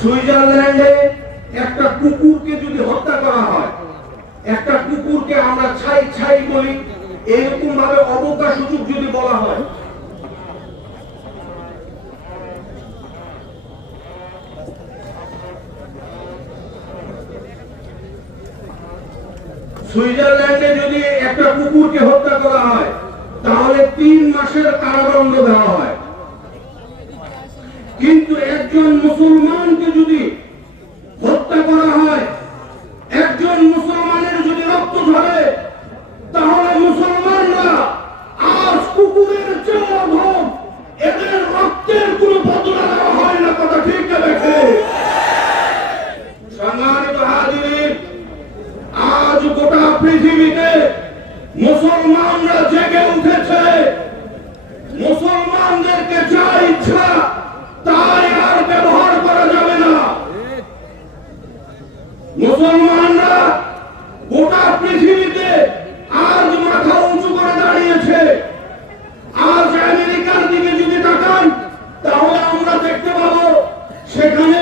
সুইজারল্যান্ডে একটা কুকুরকে যদি হত্যা করা হয়, একটা কুকুরকে আমরা ছাই ছাই বলি, এরকম ভাবে অবকাশ সূচক যদি বলা হয়। সুইজারল্যান্ডে যদি একটা কুকুরকে হত্যা করা হয়, তাহলে তিন মাসের কারাদণ্ড দেওয়া হয়। কিন্তু একজন মুসলমানকে যদি হত্যা করা হয় একজন মুসলমানের যদি রক্ত ঝরে তাহলে মুসলমানরা আজ কুকুরের চেয়ে অধম এদের রক্তের কোনো বদলা দেওয়া হয় না কথা ঠিক না দেখে সম্মানিত হাজিরিন আজ গোটা পৃথিবীতে মুসলমানরা জেগে উঠেছে। মুসলমানদেরকে যা ইচ্ছা তাই আর ব্যবহার করা যাবে না। মুসলমানরা গোটা পৃথিবীতে আজ মাথা উঁচু করে দাঁড়িয়েছে। আজ আমেরিকার দিকে যদি তাকান, তাহলে আমরা দেখতে পাবো সেখানে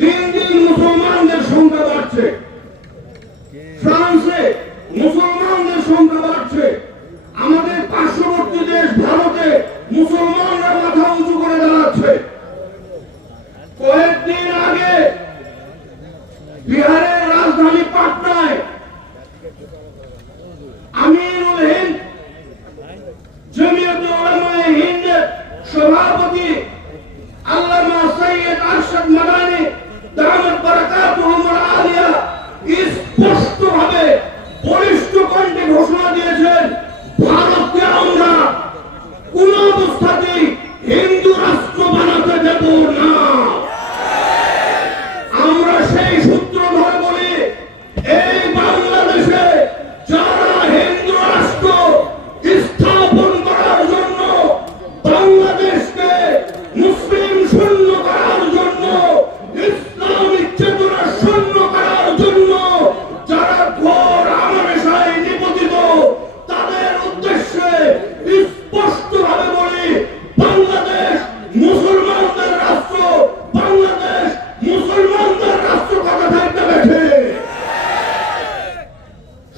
দিন দিন মুসলমানদের সংখ্যা বাড়ছে ফ্রান্সে মুসলমানদের সংখ্যা বাড়ছে আমাদের পার্শ্ববর্তী দেশ ভারতে মুসলমানরা মাথা উঁচু করে দাঁড়াচ্ছে কয়েকদিন আগে বিহারের রাজধানী পাটনায় আমিরুল হিন্দ জমিয়ত উলামায়ে হিন্দের সভাপতি আল্লামা সৈয়দ আরশাদ মাদানী দামাত বারাকাতুহুমুল আলিয়া স্পষ্টভাবে বলিষ্ঠ কণ্ঠে ঘোষণা দিয়েছেন ভারতকে আমরা কোন অবস্থাতেই হিন্দু রাষ্ট্র বানাতে দেব না আমরা সেই সূত্র ধরে বলি এই বাংলাদেশে যারা হিন্দু রাষ্ট্র স্থাপন করার জন্য বাংলাদেশকে মুসলিম শূন্য করার জন্য ইসলামিক চেতনা শূন্য করার জন্য যারা ঘোর আমানেশায় নিপতিত তাদের উদ্দেশ্যে স্পষ্টভাবে বলি বাংলাদেশ মুসলমানদের রাষ্ট্র বাংলাদেশ মুসলমানদের রাষ্ট্র কথা থাকতে বেঠে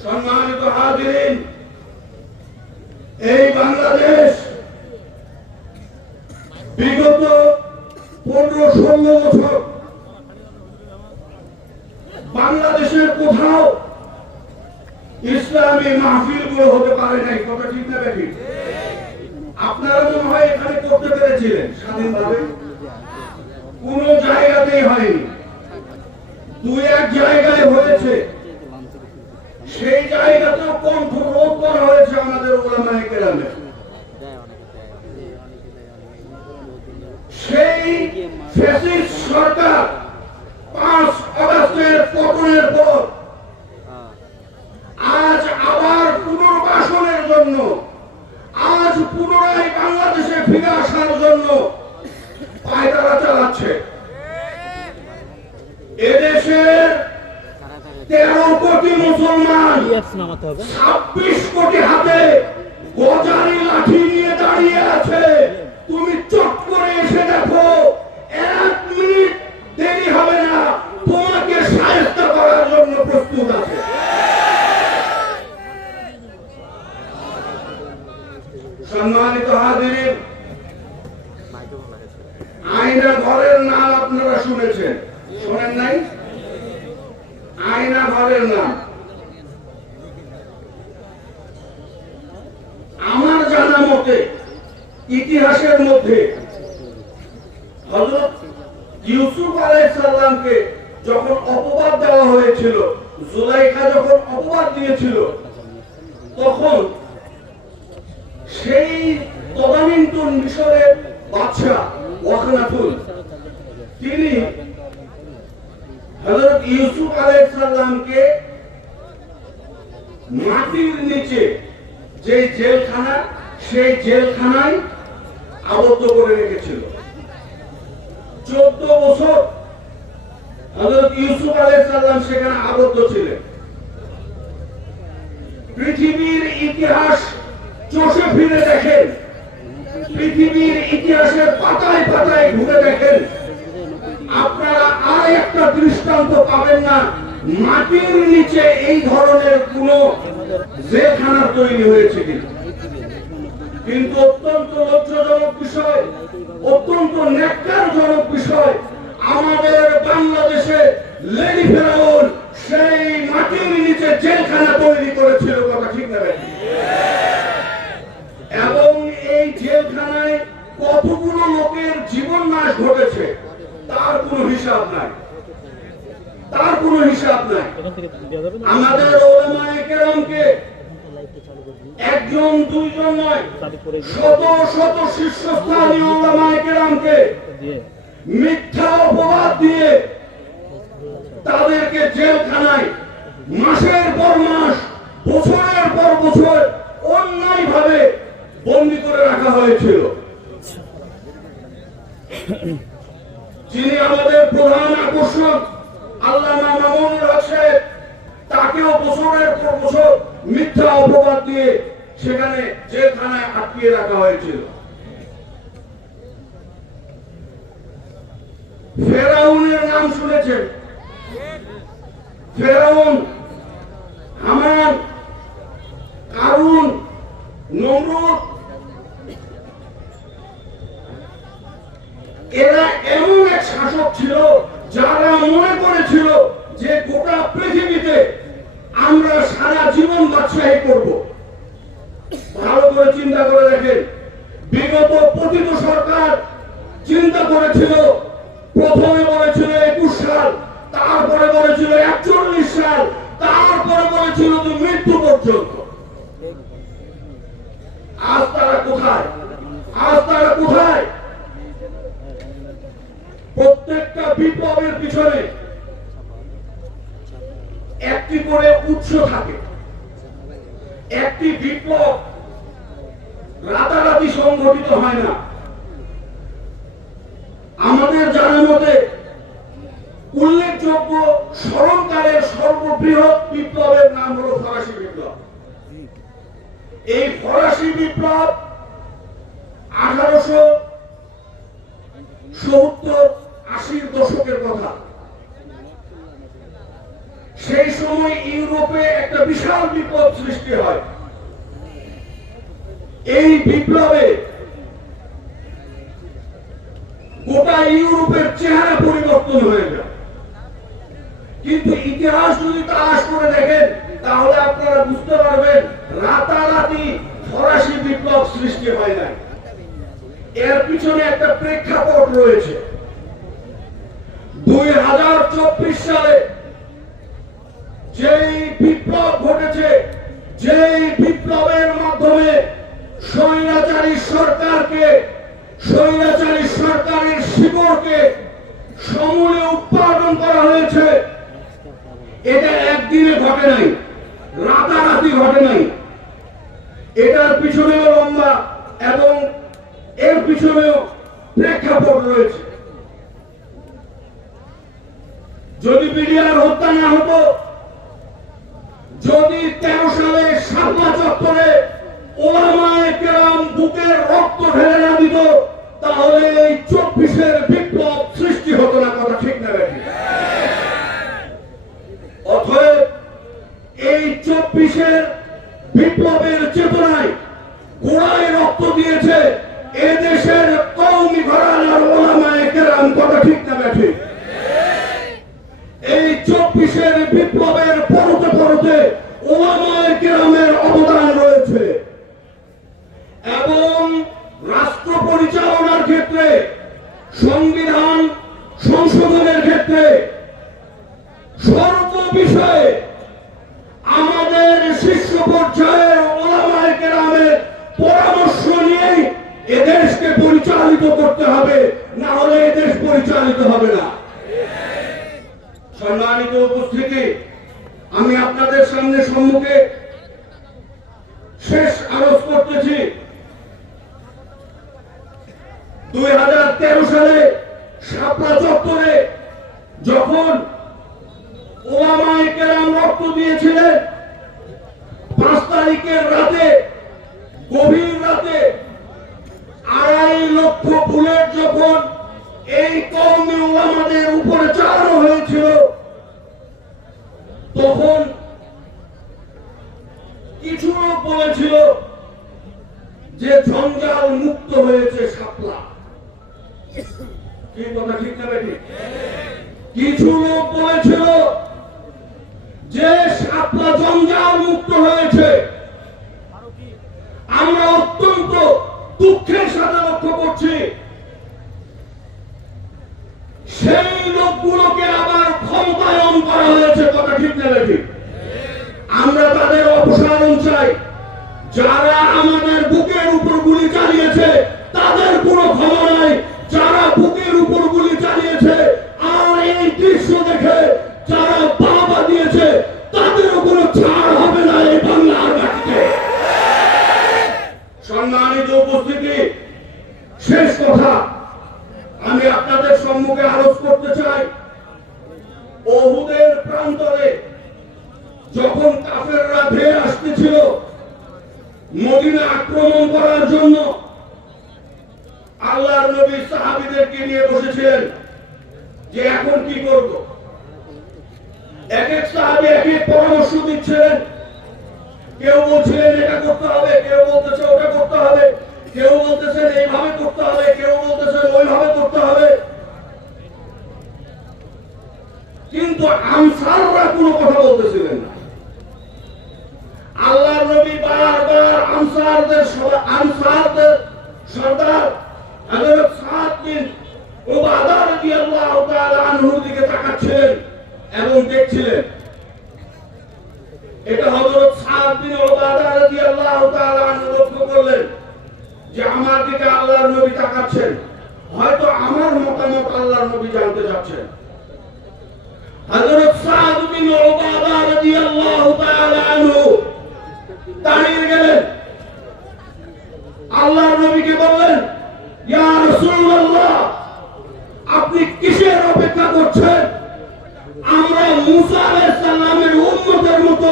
সম্মানিত হাজিরিন, এই বাংলাদেশ বিগত পনেরো ষোলো বছর বাংলাদেশের কোথাও ইসলামী মাহফিলগুলো হতে পারে নাই। কথা ঠিক না বেঠিক আপনারা মনে হয় এখানে করতে পেরেছিলেন স্বাধীনভাবে? কোন জায়গাতেই হয়নি। দুই এক জায়গায় হয়েছে। সেই জায়গাতেও কণ্ঠ রোধ করা হয়েছে আমাদের ওলামায়ে কেরামে। সেই ফ্যাসিস্ট সরকার পাঁচ আগস্টের পতনের পর আজ আবার পুনর্বাসনের জন্য, আজ পুনরায় বাংলাদেশে ফিরে আসার জন্য পায়তারা চালাচ্ছে এদেশের তেরো কোটি ইএফস নামাতে নাম আপনারা শুনেছেন। শোনেন নাই? আয়না ঘরের নাম আমার জানা মতে ইতিহাসের মধ্যে হযরত ইউসুফ আলাইসাল্লামকে যখন অপবাদ দেওয়া হয়েছিল, জুলাইখা যখন অপবাদ দিয়েছিল, তখন সেই তদানীন্তন মিশরের বাদশা ওয়াকনাতুল, তিনি হযরত ইউসুফ আলাইসাল্লামকে মাটির নিচে যে জেলখানা, সেই জেলখানায় আবদ্ধ করে রেখেছিল। চোদ্দ বছর হজরত ইউসুফ আলাইসাল্লাম সেখানে আবদ্ধ ছিলেন। পৃথিবীর ইতিহাস চষে ফিরে দেখেন। পৃথিবীর ইতিহাসের পাতায় পাতায় ঘুরে দেখেন। আপনারা আর একটা দৃষ্টান্ত পাবেন না, মাটির নিচে এই ধরনের কোন জেলখানা তৈরি হয়েছে কিনা। কিন্তু অত্যন্ত লজ্জাজনক বিষয়, অত্যন্ত ন্যাক্কারজনক বিষয়, আমাদের বাংলাদেশে লেডি ফেরাউন সেই মাটির নিচে জেলখানা তৈরি করেছিল কথা ঠিক না এবং এই জেলখানায় কতগুলো লোকের জীবন নাশ ঘটেছে, তার কোনো হিসাব নাই। তার কোনো হিসাব নাই। আমাদের ওলামায়ে কেরামকে একজন, দুইজন নয়, শত শত শীর্ষস্থানীয় ওলামায়ে কেরামকে মিথ্যা অপবাদ দিয়ে তাদেরকে জেলখানায় মাসের পর মাস, বছরের পর বছর অন্যায় ভাবে বন্দি করে রাখা হয়েছিল। যিনি আমাদের প্রধান আকর্ষণ আল্লামা মামুনুর হক সাহেব, তাকেও বছরের পর বছর মিথ্যা অপবাদ দিয়ে সেখানে জেলখানায় আটকিয়ে রাখা হয়েছিল। ফেরাউনের নাম শুনেছেন? ফেরাউন হামান কারুন নমরুদ। এরা এমন এক শাসক ছিল, যারা মনে করেছিল যে গোটা পৃথিবীতে আমরা সারা জীবন বাদশাহী করব। ভালো করে চিন্তা করে দেখেন। বিগত পতিত সরকার চিন্তা করেছিল, প্রথমে বলেছিল একুশ সাল, তারপরে বলেছিল একচল্লিশ সাল, তারপরে বলেছিল যে মৃত্যু পর্যন্ত। আজ তারা কোথায়? আজ তারা কোথায়? প্রত্যেকটা বিপ্লবের পিছনে একটি করে উৎস থাকে। একটি বিপ্লব রাতারাতি সংগঠিত হয় না। আমাদের জানার মতে, উল্লেখযোগ্য স্মরণকালের সর্ববৃহৎ বিপ্লবের নাম হলো ফরাসি বিপ্লব। এই ফরাসি বিপ্লব আঠারোশো বিপ্লবে গোটা ইউরোপের চেহারা পরিবর্তন হয়ে যায় কিন্তু ইতিহাস যদি তালাশ করে দেখেন, তাহলে আপনারা বুঝতে পারবেন রাতারাতি ফরাসি বিপ্লব সৃষ্টি হয় নাই। এর পিছনে একটা প্রেক্ষাপট রয়েছে। দুই হাজার চব্বিশ সালে যেই বিপ্লব ঘটেছে যেই বিপ্লবের মাধ্যমে স্বৈরাচারী সরকারকে স্বৈরাচারী সরকারের শিকড়কে সমূলে উৎপাদন করা হয়েছে। এটা একদিনে ঘটে নাই, রাতারাতি ঘটে নাই। এটার পিছনেও লম্বা এবং এর পিছনেও প্রেক্ষাপট রয়েছে। যদি বিডিআর হত্যা না হতো, যদি তেরো সালে সাপলা চত্বরে ওলামায়ে কেরাম বুকের রক্ত ঢেলে না দিত তাহলে এই চব্বিশের বিপ্লব সৃষ্টি হতো না কথা ঠিক না অতএব এই চব্বিশের বিপ্লবের চেতনায় গোড়ায় রক্ত দিয়েছে এ দেশের কৌমি ঘরানার ওলামায়ে কেরাম, কথা ঠিক না বেঠি এই চব্বিশের বিপ্লবের পরতে পরতে ওলামায়ে কেরামের অবদান রয়েছে এবং রাষ্ট্র পরিচালনার ক্ষেত্রে সংবিধান সংশোধনের ক্ষেত্রে সর্ব বিষয়ে আমাদের শীর্ষ পর্যায়ের ওলামায়ে কেরামের পরামর্শ নিয়েই এদেশকে পরিচালিত করতে হবে, না হলে এদেশ পরিচালিত হবে না। সম্মানিত উপস্থিতি, আমি আপনাদের সামনে সম্মুখে শেষ আরোপ করতেছি দুই হাজার তেরো সালে শাপলা চত্বরে যখন ওলামায়ে কেরাম রক্ত দিয়েছিলেন, পাঁচ তারিখের রাতে, গভীর রাতে আড়াই লক্ষ বুলেট যখন এই কওমি ওলামাদের উপরে চালানো হয়েছিল তখন কিছু লোক বলেছিল যে জঞ্জাল মুক্ত হয়েছে শাপলা কি কথা ঠিক না বেঠিক? কিছু লোক বলেছিল যে শাপলা জঞ্জাল মুক্ত হয়েছে আমরা অত্যন্ত দুঃখের সাথে লক্ষ্য করছি সেই লোকগুলোকে আবার ক্ষমতায়ন করা হয়েছে, কথা ঠিক না? আমরা তাদের অপসারণ চাই। যারা আমাদের বুকের উপর গুলি চালিয়েছে, তাদের কোনো নাই। যারা বুকের উপর গুলি চালিয়েছে, আর এই দৃশ্য দেখে যারা বাবা দিয়েছে তাদেরও কোনো ছাড় হবে না এই বাংলার মাটিতে। সম্মানিত উপস্থিতি, শেষ কথা। আমি আপনাদের সম্মুখে আলোচ করতে চাই, ওহুদের প্রান্তরে যখন কাফেররা ধেয়ে আসতেছিল, মদিনা আক্রমণ করার জন্য আল্লাহর নবী সাহাবীদেরকে নিয়ে বসেছিলেন যে এখন কি করব। এক এক সাহাবী এক এক পরামর্শ দিচ্ছিলেন। কেউ বলছিলেন, এটা করতে হবে। কেউ বলতেছে, ওটা করতে হবে। কেউ বলতেছেন এইভাবে করতে হবে, কেউ বলতেছেন ওইভাবে করতে হবে। কিন্তু আনসাররা কোনো কথা বলতেছিলেন না। আল্লাহ নবী বারবার আনসারদের আনসারদের সর্দার হযরত সাদ বিন উবাদা রাদিয়াল্লাহু তাআলা আনহুর দিকে তাকাচ্ছিলেন এবং দেখছিলেন, এটা হযরত সাদ বিন উবাদা রাদিয়াল্লাহু তাআলা আনহু লক্ষ্য করলেন। যে আমার দিকে আল্লাহর নবী তাকাচ্ছেন, হয়তো আমার মতামত আল্লাহর নবী জানতে চাচ্ছেন। হযরত সাদ বিন উবাদা রাদিয়াল্লাহু তাআলা আনহু দাঁড়িয়ে গেলেন। আল্লাহর নবীকে বললেন, ইয়া রাসূলুল্লাহ, আপনি কিসের অপেক্ষা করছেন? আমরা মুসা আলাইহিস সালামের উম্মতের মতো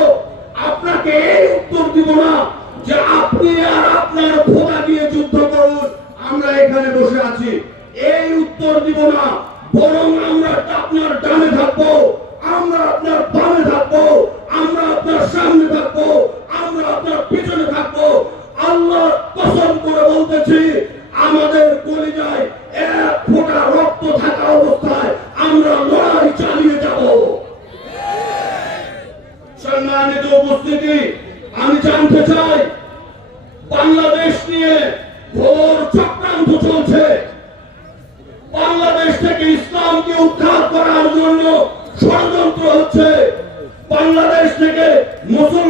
আপনাকে এই উত্তর দিব না যে আপনি আর আপনার খোদা আমরা এখানে বসে আছি। এই উত্তর দিব না, বরং আমরা আপনার ডানে থাকব। আমরা আপনার মুসলমান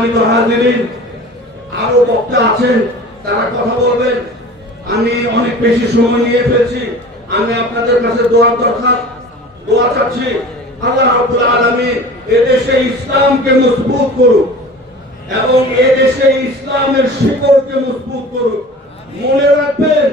সম্মানিত হাজিরিন, আরও বক্তা আছেন, তারা কথা বলবেন। আমি অনেক বেশি সময় নিয়ে ফেলছি। আমি আপনাদের কাছে দোয়ার দরকার, দোয়া চাচ্ছি। আল্লাহ রাব্বুল আলামিন এদেশে ইসলামকে মজবুত করুক এবং এদেশে ইসলামের শিকড়কে মজবুত করুক। মনে রাখবেন